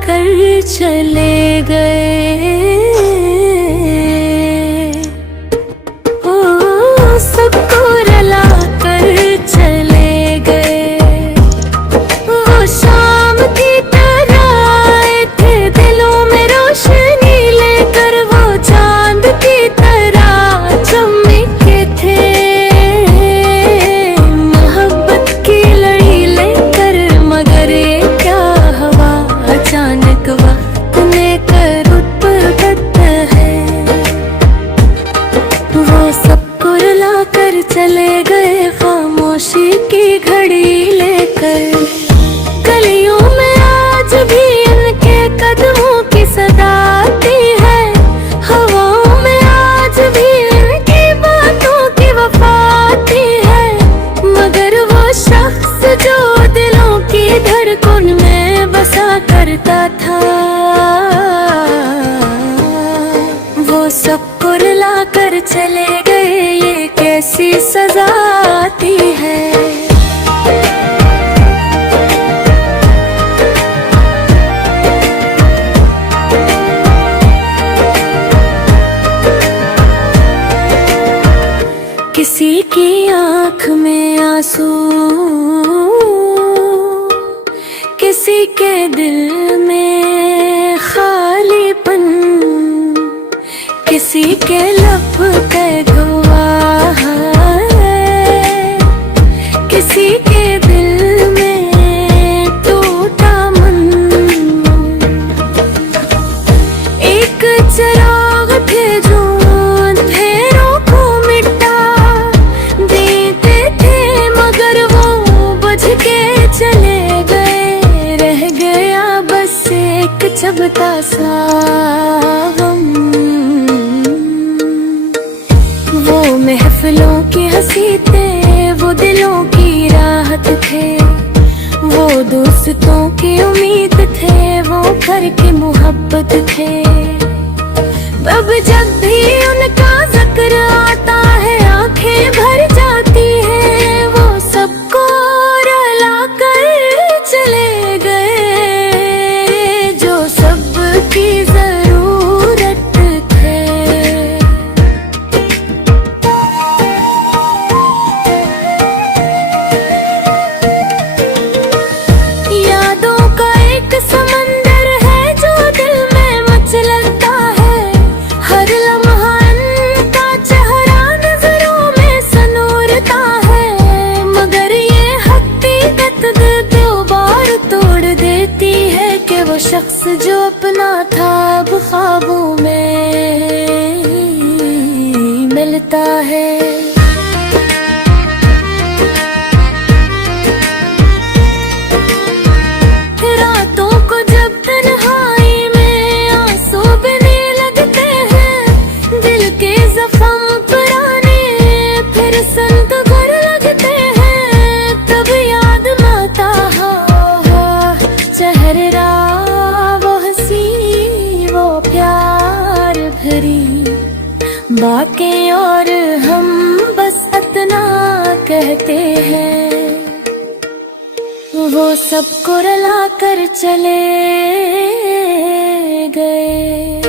कर चले गए। ओ सबको रुला कर चले गए। वो शाम की तरह आए थे दिलों में रोशनी लेकर, वो चांद की तरह चमके थे। मोहब्बत की लड़ी लेकर, मगर ये क्या हवा अचानक वक्त लेकर उत्पत है। वो सबको रुला कर चले गए खामोशी की घड़ी लेकर। गलियों में आज भी इनके कदमों की सदा आती है। हवाओं में आज भी इनकी बातों की वफा आती है। मगर वो शख्स जो दिलों की धड़कन में बसा करता था, वो सबको रुला कर चले गए। ये कैसी सजा आती है। किसी की आँख में आंसू, किसी के दिल में खालीपन, किसी के लब पे दुआ है, किसी के दिल में टूटा मन। एक चिराग थे जो अंधेरों को मिटा देते थे, मगर वो बुझ के चले गए। रह गया बस एक चबता सा गम। वो महफिलों की हंसी थे, वो दिलों की राहत थे। वो दोस्तों की उम्मीद थे, वो घर की मोहब्बत थे। अब जब भी उनका जिक्र आता है आंखें भर जाती है। वो सबको रुला कर चले गए जो सबकी जरूरत थे। यादों का एक समंदर है जो दिल में मचलता है। हर लम्हा इनका चेहरा नजरों में सनूरता है। मगर ये हकीकत दो बार तोड़ देती है कि वो शख्स जो अपना था अब ख्वाबों में मिलता है। रातों को जब तन्हाई में आंसू बहने लगते हैं, दिल के जख्म पुराने फिर संत घर लगते हैं। तब याद आता चेहरा, वो हंसी, वो प्यार भरी बाकी, और हम बस इतना कहते हैं। वो सबको रुला कर चले गए।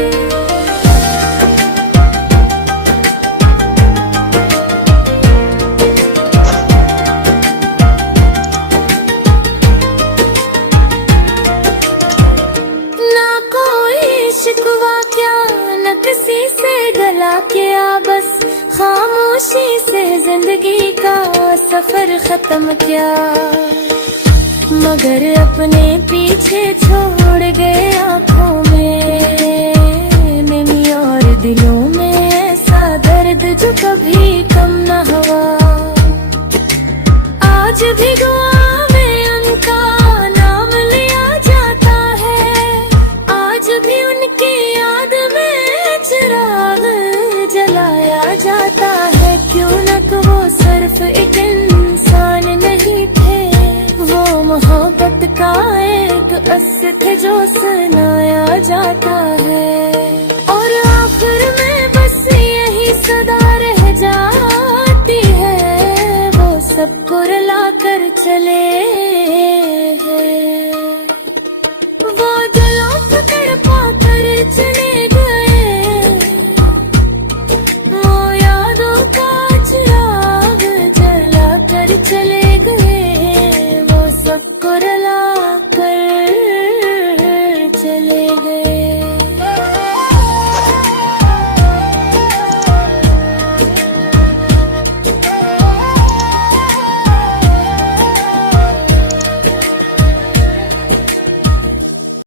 ना कोई शिकवा क्या, न किसी से गला क्या, बस खामोशी से जिंदगी का सफर खत्म क्या। मगर अपने पीछे छोड़ गए आँखों में नमी और दिलों में ऐसा दर्द जो कभी कम न हुआ। आज भी दुआ में उनका नाम लिया जाता है। आज भी उनकी याद में चिराग जलाया जाता है। क्यों न वो सिर्फ एक इंसान नहीं थे, वो मोहब्बत का एक असर थे जो सुनाया जाता है।